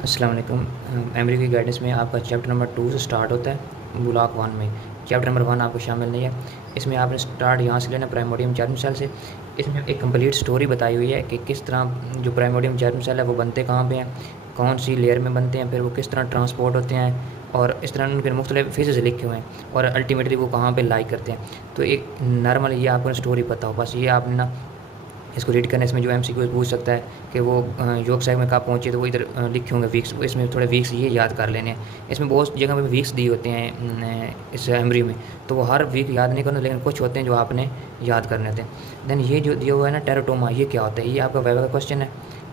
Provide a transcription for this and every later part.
अस्सलाम वालेकुम। मेमोरी की गाइडेंस में आपका चैप्टर नंबर 2 से स्टार्ट होता है ब्लॉक 1 में। चैप्टर नंबर 1 आपको शामिल नहीं है। इसमें आपने स्टार्ट यहाँ से लेना प्राइमोडियम जर्म सेल से। इसमें एक कंप्लीट स्टोरी बताई हुई है कि किस तरह जो प्राइमोडियम जर्म सेल है वो बनते कहाँ पे हैं, कौन सी लेयर में बनते हैं, फिर वो किस तरह ट्रांसपोर्ट होते हैं और इस तरह उनके मुख्तलिफ फेजेस लिखे हुए हैं और अल्टीमेटली वो कहाँ पे लाई करते हैं। तो एक नॉर्मल ये आपको स्टोरी पता हो, बस ये आपने ना इसको रीड करने इसमें जो एमसीक्यू पूछ सकता है कि वो योग साइड में कहाँ पहुँचे, तो वो इधर लिखे होंगे वीक्स, इसमें थोड़े वीक्स ये याद कर लेने हैं। इसमें बहुत जगह पे वीक्स दिए होते हैं इस एमरी में, तो वो हर वीक याद नहीं करना, लेकिन कुछ होते हैं जो आपने याद करने थे। देन ये जो दिया हुआ है ना टेराटोमा, ये क्या होता है, ये आपका वाइवा का क्वेश्चन है।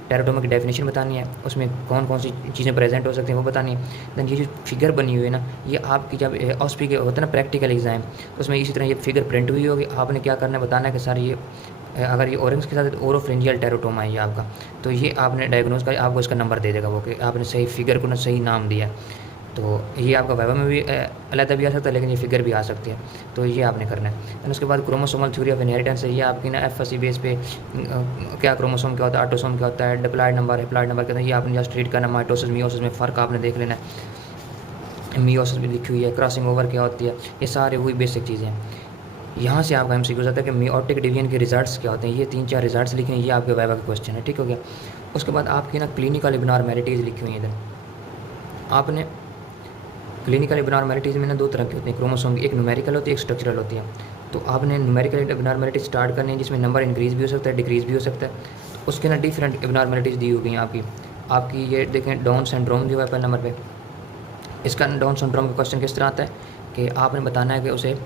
टेराटोमा की डेफिनेशन बतानी है, उसमें कौन कौन सी चीज़ें प्रेजेंट हो सकती हैं वो बतानी है। देन ये जो फिगर बनी हुई है ना, ये आपकी जब ऑस्पी के होता है ना प्रैक्टिकल एग्जाम, तो उसमें इसी तरह ये फिगर प्रिंट हुई होगी। आपने क्या करना है, बताना है कि सर ये अगर ये ऑरेंज के साथ ओरोफ्रेंजियल टेराटोमा है ये आपका, तो ये आपने डायग्नोज कर, आपको इसका नंबर दे देगा वो कि आपने सही फिगर को ना सही नाम दिया। तो ये आपका वाइवा में भी अलग भी आ सकता है, लेकिन ये फिगर भी आ सकती है, तो ये आपने करना है। और उसके बाद क्रोमोसोमल थ्योरी ऑफ इनहेरिटेंस है, ये आपकी ना एफएससी बेस पे क्या क्रोमोसोम क्या होता है, ऑटोसोम क्या होता है, डिप्लॉयड नंबर हैप्लॉयड नंबर कहते हैं, ये आपने जस्ट रीड करना। माइटोसिस मियोसिस में फ़र्क आपने देख लेना है, मियोसिस भी लिखी हुई है, क्रॉसिंग ओवर क्या होती है, ये सारे वही बेसिक चीज़ें हैं। यहाँ से आपका एमसीक्यू हो जाता है कि मियोटिक डिवीजन के रिजल्ट्स क्या होते हैं, ये 3-4 रिजल्ट्स लिखे हैं, ये आपके वाइवा का क्वेश्चन है, ठीक हो गया। उसके बाद आपकी ना क्लिनिकल एबनॉर्मेलिटीज़ लिखी हुई हैं इधर। आपने क्लिनिकल एबनॉर्मेलिटीज़ में ना दो तरह की होती हैं क्रोमोसोम की, एक न्यूमेरिकल होती है, एक स्ट्रक्चरल होती है। तो आपने न्यूमेरिकल एबनॉर्मेलिटी स्टार्ट करनी है, जिसमें नंबर इंक्रीज़ भी हो सकता है, डिक्रीज़ भी हो सकता है। तो उसके ना डिफरेंट एबनॉर्मेलिटीज़ दी हुई हैं आपकी। आपकी ये देखें डाउन सिंड्रोम जो है पहले नंबर पे, इसका डाउन सिंड्रोम का क्वेश्चन किस तरह आता है कि आपने बताना है कि उसे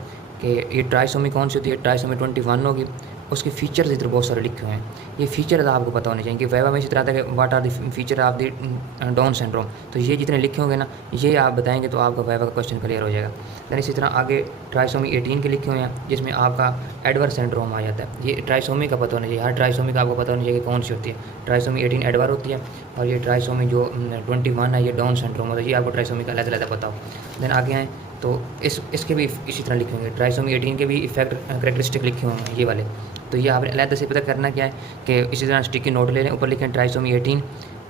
कि ये ट्राइसोमी कौन सी होती है, ट्राइसोमी 21 होगी। उसके फीचर्स इधर बहुत सारे लिखे हुए हैं, ये फीचर्स आपको पता होने चाहिए कि वाइवा में इसी तरह आता है कि what are the feature of the Down syndrome. तो ये जितने लिखे होंगे ना, ये आप बताएंगे तो आपका वाइवा का क्वेश्चन क्लियर हो जाएगा। दैन इसी तरह आगे ट्राइसोमी 18 के लिखे हुए हैं, जिसमें आपका एडवर सिंड्रोम आ जाता है। ये ट्राइसोमी का पता होना चाहिए, हर ट्राइसोमी का आपको पता होना चाहिए कि कौन सी होती है। ट्राइसोमी 18 एडवर होती है, और ये ट्राइसोमी जो 21 है ये डाउन सिंड्रोम होता है। ये आपको ट्राइसोमी का अलग अलग पता हो। देन आगे आएँ तो इसके भी इसी तरह लिखे होंगे, ट्राइसोमी 18 के भी इफेक्ट करेक्टरिस्टिक लिखे होंगे ये वाले। तो ये आपने अलग से पता करना क्या है कि इसी तरह स्टिकी नोट ले लें, ऊपर लिखें ट्राइसोमी 18,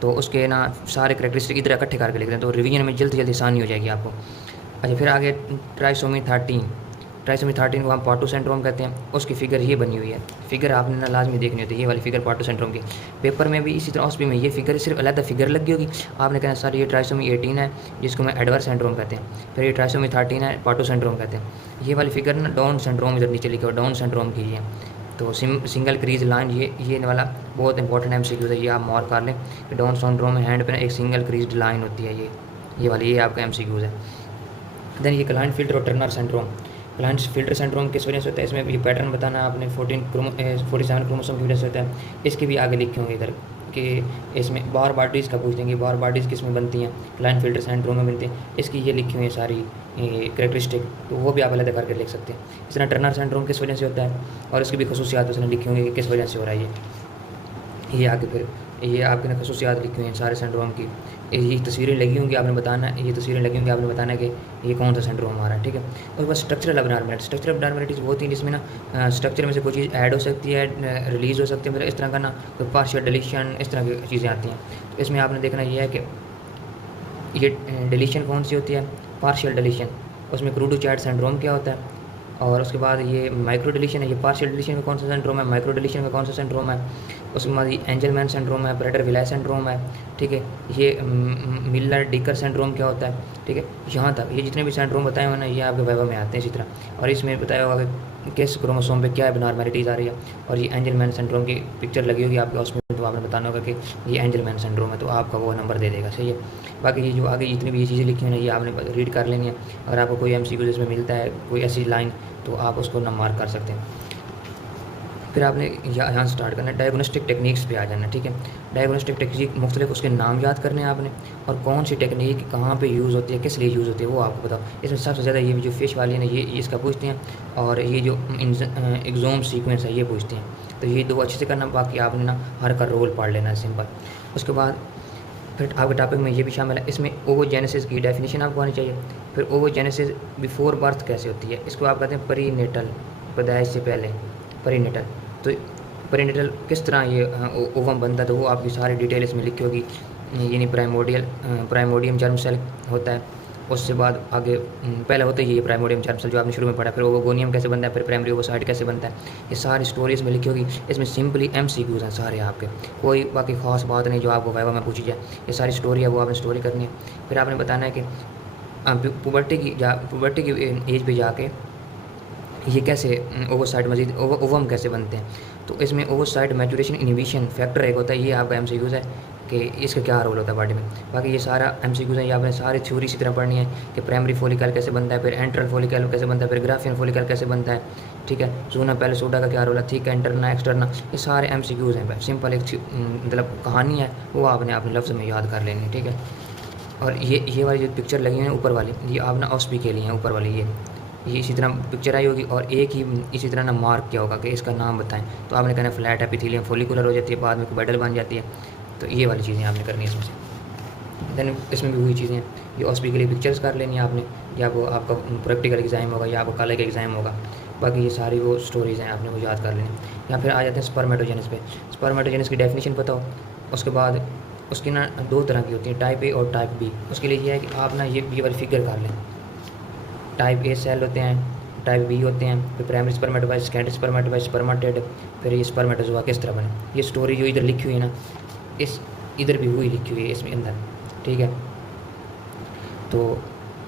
तो उसके ना सारे करेक्टरिस्टिक इधर इकट्ठे करके लिख दें, तो रिवीजन में जल्दी जल्दी आसानी हो जाएगी आपको। अच्छा, फिर आगे ट्राइसोमी 13, ट्राइसोमी 13 को हम पार्टू सिंड्रोम कहते हैं। उसकी फिगर ये बनी हुई है, फिगर आपने ना लाजमी देखनी होती है, ये वाली फिगर पार्टू सिंड्रोम की। पेपर में भी इसी तरह हॉस्पिटल में ये फिगर सिर्फ अलग फिगर लगी होगी, आपने कहना सर ये ट्राइसोमी 18 है जिसको मैं एडवर सिंड्रोम कहते हैं, फिर ये ट्राइसोमी 13 है पार्टू सिंड्रोम कहते हैं। ये वाली फिगर ना डाउन सिंड्रोम इधर नीचे लिखा हुआ, डाउन सिंड्रोम की है। तो सिंगल क्रीज लाइन, ये वाला बहुत इंपॉर्टेंट MCQ है, ये आप मार्क कर लें कि डाउन सिंड्रोम में हैंड पे ना एक सिंगल क्रीज लाइन होती है, ये वाली, ये आपका MCQ है। देन ये क्लाइंट फिल्टर और Turner syndrome, client filter syndrome किस वजह से होता है, इसमें ये पैटर्न बताना है आपने 47 क्रोमोसोम की वजह से होता है। इसके भी आगे लिखे होंगे इधर कि इसमें बार बॉडीज़ का पूछ देंगे, बार बॉडीज़ किस में बनती हैं, क्लाइंट फिल्टर सिंड्रोम में बनती हैं, इसकी ये लिखी हुई है सारी करेक्टरिस्टिक, तो वो भी आप अलग करके लिख सकते हैं। इस तरह टर्नर सिंड्रोम किस वजह से होता है और इसकी भी खसूसियात उसने लिखी होंगी कि किस वजह से हो रहा है ये आगे फिर ये आपके ना खसूसियात लिखी हुई हैं सारे सिंड्रोम की। ये तस्वीरें लगी होंगी, आपने बताना है, ये तस्वीरें लगी होंगी, आपने बताना है कि ये कौन सा सिंड्रोम आ रहा है, ठीक है। और बस स्ट्रक्चरल अबनॉर्मलिटीज, स्ट्रक्चरल अबनॉर्मलिटीज वो होती हैं जिसमें ना स्ट्रक्चर में से कोई चीज़ ऐड हो सकती है, रिलीज़ हो सकती है, मतलब इस तरह का ना कोई पार्शियल डिलीशन, इस तरह की चीज़ें आती हैं। तो इसमें आपने देखना ये है कि ये डिलीशन कौन सी होती है, पार्शियल डिलीशन, उसमें क्रूडोचाइल्ड सिंड्रोम क्या होता है, और उसके बाद ये माइक्रो डिलीशन है, ये पार्शियल डिलीशन का कौन सा सिंड्रोम है, माइक्रो डिलीशन का कौन सा सिंड्रोम है। उसके बाद ये एंजलमैन सिंड्रोम है, ब्रेडर विलाय सिंड्रोम है, ठीक है। ये मिलर डिकर सिंड्रोम क्या होता है, ठीक है। यहाँ तक ये जितने भी सिंड्रोम बताए हुए ना ये आपके वाइवा में आते हैं इसी तरह। और इसमें बताया होगा कि किस क्रोमोसोम पे क्या एबनॉर्मेलिटीज़ आ रही है, और ये एंजलमैन सिंड्रोम की पिक्चर लगी होगी आपके उसमें, तो आपने बताना होगा कि ये एंजलमैन सिंड्रोम है, तो आपका वो नंबर दे देगा, सही है। बाकी ये जो आगे जितनी भी ये चीज़ें लिखी हैं ना ये आपने रीड कर लेनी है। अगर आपको कोई MCQ जिसमें मिलता है कोई ऐसी लाइन, तो आप उसको ना मार्क कर सकते हैं। फिर आपने यहाँ स्टार्ट करना है, डायग्नोस्टिक टेक्निक्स पे आ जाना है, ठीक है। डायग्नोस्टिक टेक्निक मुख्तलिफ उसके नाम याद करने हैं आपने, और कौन सी टेक्निक कहाँ पे यूज़ होती है, किस लिए यूज़ होती है वो आपको बताओ। इसमें सबसे ज़्यादा ये जो फिश वाली है ना ये इसका पूछते हैं, और ये जो एग्जोम सीक्वेंस है ये पूछते हैं। तो ये दो अच्छे से करना, बाकी आपने ना हर का रोल पढ़ लेना है सिंपल। उसके बाद फिर आपके टॉपिक में ये भी शामिल है, इसमें ओवोजेनेसिस की डेफिनेशन आपको आनी चाहिए। फिर ओवोजेनेसिस बिफोर बर्थ कैसे होती है, इसको आप कहते हैं प्रीनेटल, पैदाइश से पहले, प्रीनेटल। तो प्रीनेटल किस तरह ये ओवम बनता है, तो वो आपकी सारी डिटेल इसमें लिखी होगी। यानी प्राइमोडियम जर्म सेल होता है। उससे बाद आगे पहले होता ही ये प्राइमोडियम जर्म सेल जो आपने शुरू में पढ़ा, फिर ओवोगोनियम कैसे बनता है, फिर प्राइमरी ओवोसाइट कैसे बनता है, ये सारी स्टोरी इसमें लिखी होगी। इसमें सिंपली MCQs हैं सारे आपके, कोई बाकी खास बात नहीं जो आपको वाइवा में पूछी जाए। ये सारी स्टोरी है वो आपने स्टोरी करनी है। फिर आपने बताना है कि पुबर्टी की एज पे जाके ये कैसे ओवोसाइट मजीद ओवम कैसे बनते हैं। तो इसमें ओवोसाइट मैचुरेशन इनहिबिशन फैक्टर एक होता है, ये आपका MCQs है कि इसका क्या रोल होता है बॉडी में। बाकी ये सारा MCQs है, ये आपने सारी थ्योरी इसी तरह पढ़नी है कि प्राइमरी फोलिकल कैसे बनता है, फिर एंट्रल फोलिकल कैसे बनता है, फिर ग्राफियन फोलिकल कैसे बनता है, ठीक है। जूना पहले सोडा का क्या रोल है, ठीक है, इंटरना एक्सटर्ना, ये सारे MCQs हैं। सिंपल एक मतलब कहानी है, वो आपने अपने लफ्ज़ में याद कर लेनी है, ठीक है। और ये वाली जो पिक्चर लगी है ऊपर वाली, ये आप ना ऑस्पी के लिए हैं ऊपर वाली, ये इसी तरह पिक्चर आई होगी और एक ही इसी तरह ना मार्क किया होगा कि इसका नाम बताएं। तो आपने कहना फ्लैट एपिथेलियम फोलिकुलर हो जाती है, बाद में बेडल बन जाती है। तो ये वाली चीज़ें आपने करनी है इसमें से। देन इसमें भी वही चीज़ें हैं, ये ऑस्पी के लिए पिक्चर्स कर लेनी है आपने, या वो आपका प्रैक्टिकल एग्ज़ाम होगा या आपका कॉलेज का एग्ज़ाम होगा। बाकी ये सारी वो स्टोरीज़ हैं आपने वो याद कर लेनी। या फिर आ जाते हैं स्पर्मेटोजेनेसिस पे। स्पर्मेटोजेनेसिस की डेफिनेशन पता हो, उसके बाद उसकी ना दो तरह की होती है, टाइप A और टाइप B। उसके लिए ये है कि आप ना ये वाली फिगर कर लें। टाइप A सेल होते हैं, टाइप B होते हैं, फिर primary spermatophyte, secondary spermatophyte, spermatid, फिर ये स्पर्मेटोजोआ किस तरह बने। ये स्टोरी जो इधर लिखी हुई है ना, इस इधर भी वही लिखी हुई है इसमें अंदर, ठीक है। तो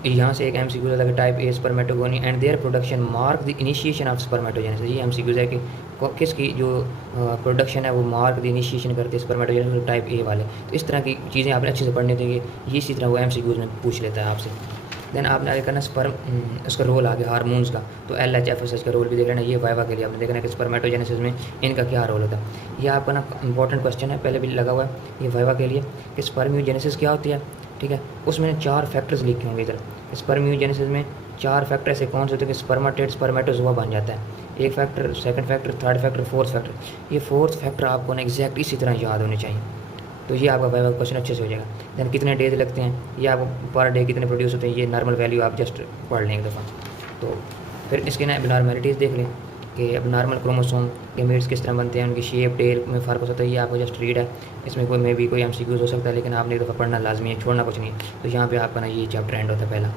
यहाँ से एक MCQ आता है type A spermatogonia and their production mark the initiation of spermatogenesis. ये MCQ है कि किसकी जो प्रोडक्शन है वो मार्क द इनिशिएशन करती है स्पर्मेटोजेनेसिस टाइप A वाले। तो इस तरह की चीज़ें आपने अच्छे से पढ़नी चाहिए, ये इसी तरह वो MCQ में पूछ लेता है आपसे। देन आपने आगे करना उसका रोल आ गया हार्मोन्स का, तो LH FSH का रोल भी देख लेना। ये वाइवा के लिए आपने देखना कि स्पर्मेटोजेनेसिस में इनका क्या रोल होता है। ये आपका ना इंपॉर्टेंट क्वेश्चन है, पहले भी लगा हुआ है ये वाइवा के लिए कि स्पर्मियोजेनेसिस क्या होती है, ठीक है। उसमें 4 फैक्टर्स लिखे होंगे इधर। स्पर्मियोजेनेसिस में 4 फैक्टर ऐसे कौन से होते हैं कि स्पर्मेटेड स्पर्मेटोजोआ बन जाता है। एक factor, second factor, third factor, fourth factor. ये फोर्थ फैक्टर आपको ना एग्जैक्ट इसी तरह याद होने चाहिए। तो ये आपका वाइवा क्वेश्चन अच्छे से हो जाएगा। देन कितने डेज लगते हैं, ये आपको पर डे कितने प्रोड्यूस होते हैं, ये नॉर्मल वैल्यू आप जस्ट पढ़ लें एक दफ़ा। तो फिर इसके ना एबनॉर्मेलिटीज़ देख लें कि अब नॉर्मल क्रोमोसोम गेमेट्स किस तरह बनते हैं, उनकी शेप टेल में फ़र्क हो सकता है। ये आपको जस्ट रीड है, इसमें कोई मे भी कोई MCQs हो सकता है, लेकिन आपने एक दफ़ा पढ़ना लाजमी है, छोड़ना कुछ नहीं है। तो यहाँ पे आपका ना ये चैप्टर एंड होता है पहला।